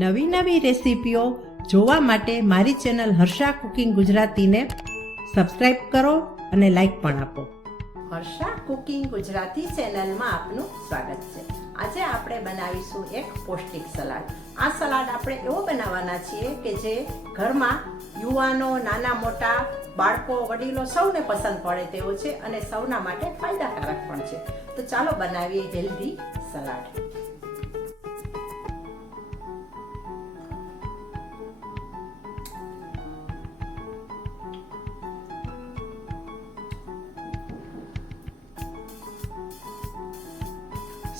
નવી નવી રેસીપીઓ જોવા માટે મારી ચેનલ હર્ષા કુકિંગ ગુજરાતીને સબસ્ક્રાઈબ કરો અને લાઈક પણ આપો. હર્ષા કુકિંગ ગુજરાતી ચેનલમાં આપનું સ્વાગત છે. આજે આપણે બનાવીશું એક પૌષ્ટિક સલાડ. આ સલાડ આપણે એવો બનાવવાના છીએ કે જે ઘરમાં યુવાનો, નાના મોટા, બાળકો, વડીલો સૌને પસંદ પડે તેવો છે અને સૌના માટે ફાયદાકારક પણ છે. તો ચાલો બનાવીએ હેલ્ધી સલાડ.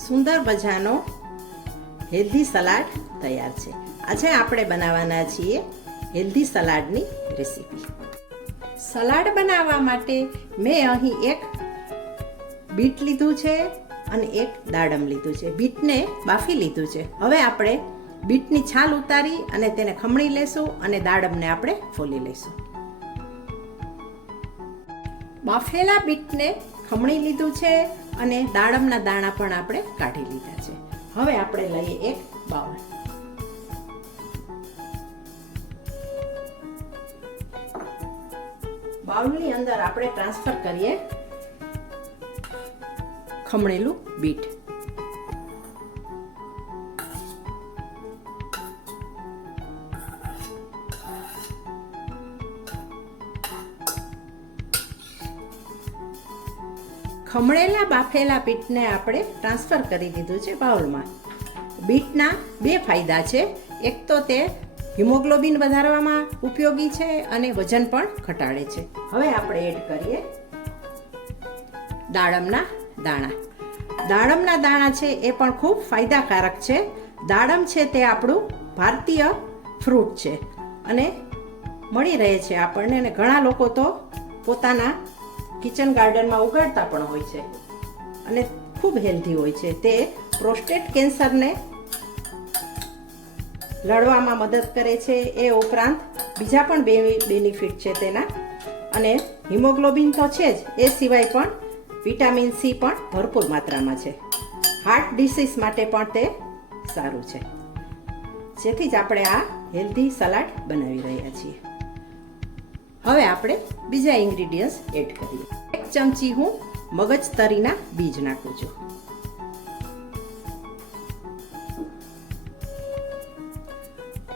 સુંદર મજાનો હેલ્ધી સલાડ તૈયાર છે. આજે આપણે બનાવવાના છીએ હેલ્ધી સલાડની રેસીપી. સલાડ બનાવવા માટે મેં અહીં એક બીટ લીધું છે અને એક દાડમ લીધું છે. બીટને બાફી લીધું છે. હવે આપણે બીટની છાલ ઉતારી અને તેને ખમણી લેશું અને દાડમને આપણે ફોલી લઈશું. બાફેલા બીટને ખમણી લીધું છે અને દાડમના દાણા પણ આપણે કાઢી લીધા છે. હવે આપણે લઈએ એક બાઉલ. બાઉલની અંદર આપણે ટ્રાન્સફર કરીએ ખમણેલું બીટ. ખમણેલા બાફેલા બીટને આપણે ટ્રાન્સફર કરી દીધું છે બાઉલમાં. બીટના બે ફાયદા છે. એક તો તે હિમોગ્લોબિન વધારવામાં ઉપયોગી છે અને વજન પણ ઘટાડે છે. હવે આપણે એડ કરીએ દાડમના દાણા. દાડમના દાણા છે એ પણ ખૂબ ફાયદાકારક છે. દાડમ છે તે આપણું ભારતીય ફ્રૂટ છે અને મળી રહે છે આપણને, અને ઘણા લોકો તો પોતાના કિચન ગાર્ડનમાં ઉગાડતા પણ હોય છે અને ખૂબ હેલ્ધી હોય છે. તે પ્રોસ્ટેટ કેન્સરને લડવામાં મદદ કરે છે. એ ઉપરાંત બીજા પણ બે બેનિફિટ છે તેના, અને હિમોગ્લોબિન તો છે જ, એ સિવાય પણ વિટામિન સી પણ ભરપૂર માત્રામાં છે. હાર્ટ ડિસીઝ માટે પણ તે સારું છે. જેથી જ આપણે આ હેલ્ધી સલાડ બનાવી રહ્યા છીએ. હવે આપણે બીજા ઇન્ગ્રીડિયન્ટ્સ એડ કરીએ. 1 ચમચી હું મગજતરીના બીજ નાખું છું.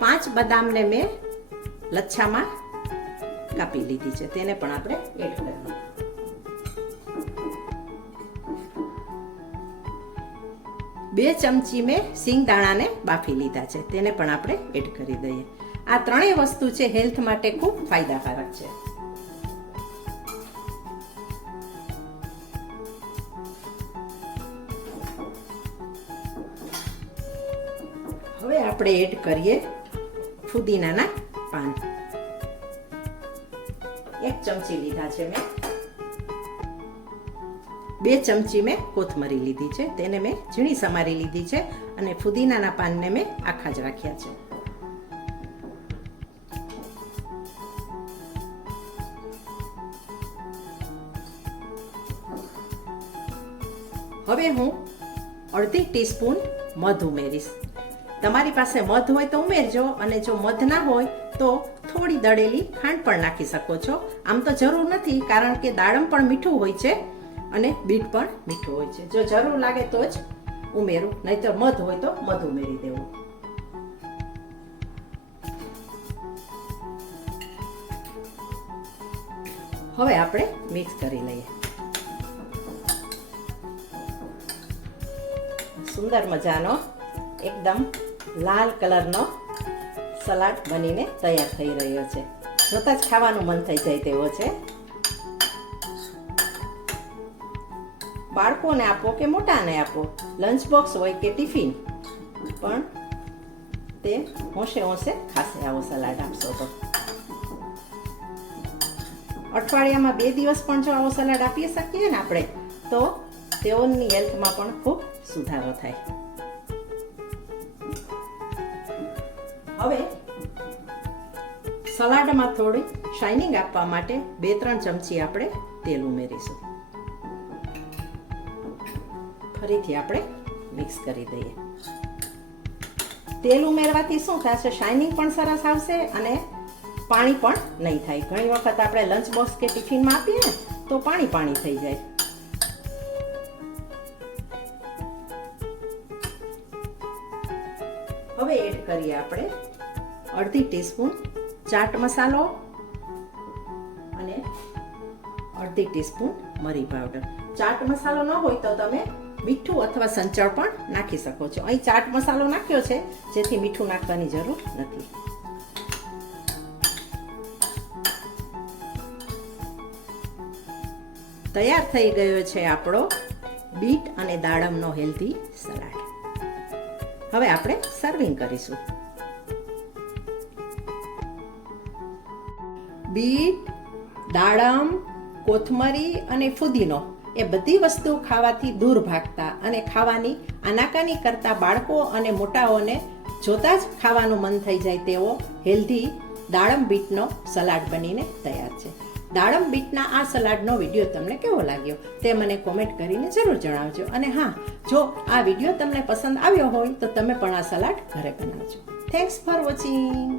5 બદામને મેં લચ્છામાં કાપી લીધી છે, તેને પણ આપણે એડ કરીએ. બે ચમચી મેં સિંગદાણાને બાફી લીધા છે, તેને પણ આપણે એડ કરી દઈએ. આ ત્રણેય વસ્તુ છે હેલ્થ માટે ખૂબ ફાયદાકારક છે. હવે આપણે એડ કરીએ ફુદીનાના પાન. 1 ચમચી લીધા છે મેં. 2 ચમચી મેં કોથમરી લીધી છે, તેને મેં ઝીણી સમારી લીધી છે, અને ફુદીનાના પાનને મેં આખા જ રાખ્યા છે. હવે હું અડધી ટીસ્પૂન મધ ઉમેરીશ. તમારી પાસે મધ હોય તો ઉમેરજો, અને જો મધ ના હોય તો થોડી દળેલી ખાંડ પણ નાખી શકો છો. આમ તો જરૂર નથી, કારણ કે દાડમ પણ મીઠું હોય છે અને બીટ પણ મીઠું હોય છે. જો જરૂર લાગે તો જ ઉમેરું, નહીંતર મધ હોય તો મધ ઉમેરી દેવું. હવે આપણે મિક્સ કરી લઈએ. સુંદર મજાનો એકદમ લાલ કલરનો સલાડ બનીને તૈયાર થઈ રહ્યો છે. જોતાં જ ખાવાનું મન થઈ જાય તેવો છે. બાળકોને આપો કે મોટાને આપો, લંચ બોક્સ હોય કે ટિફિન, પણ તે હોંશે હોંશે ખાશે આવો સલાડ આપશો તો. અઠવાડિયામાં 2 દિવસ પણ જો આવો સલાડ આપી શકીએ ને આપણે, તો તેઓની હેલ્થમાં પણ ખૂબ સુધારો થાય. હવે સલાડમાં થોડી શાઇનિંગ આપવા માટે 2-3 ચમચી આપણે તેલ ઉમેરીશું. ફરીથી આપણે મિક્સ કરી દઈએ. તેલ ઉમેરવાથી શું થશે, શાઇનિંગ પણ સરસ આવશે અને પાણી પણ નહીં થાય. ઘણી વખત આપણે લંચ બોક્સ કે ટિફિનમાં આપીએ ને તો પાણી પાણી થઈ જાય. હવે એડ કરીએ આપણે અડધી ટીસ્પૂન ચાટ મસાલો અને અડધી ટીસ્પૂન મરી પાવડર. ચાટ મસાલો ન હોય તો તમે મીઠું અથવા સંચળ પણ નાખી શકો છો. અહીં ચાટ મસાલો નાખ્યો છે જેથી મીઠું નાખવાની જરૂર નથી. તૈયાર થઈ ગયો છે આપણો બીટ અને દાડમનો હેલ્ધી સલાડ. હવે આપણે સર્વિંગ કરીશું. બીટ, દાડમ, કોથમરી અને ફુદીનો એ બધી વસ્તુ ખાવાથી દૂર ભાગતા અને ખાવાની આનાકાની કરતા બાળકો અને મોટાઓને જોતા જ ખાવાનું મન થઈ જાય તેવો હેલ્ધી દાડમ બીટનો સલાડ બનીને તૈયાર છે. દાડમ બીટના આ સલાડનો વિડીયો તમને કેવો લાગ્યો તે મને કોમેન્ટ કરીને જરૂર જણાવજો. અને હા, જો આ વિડીયો તમને પસંદ આવ્યો હોય તો તમે પણ આ સલાડ ઘરે બનાવજો. Thanks for watching.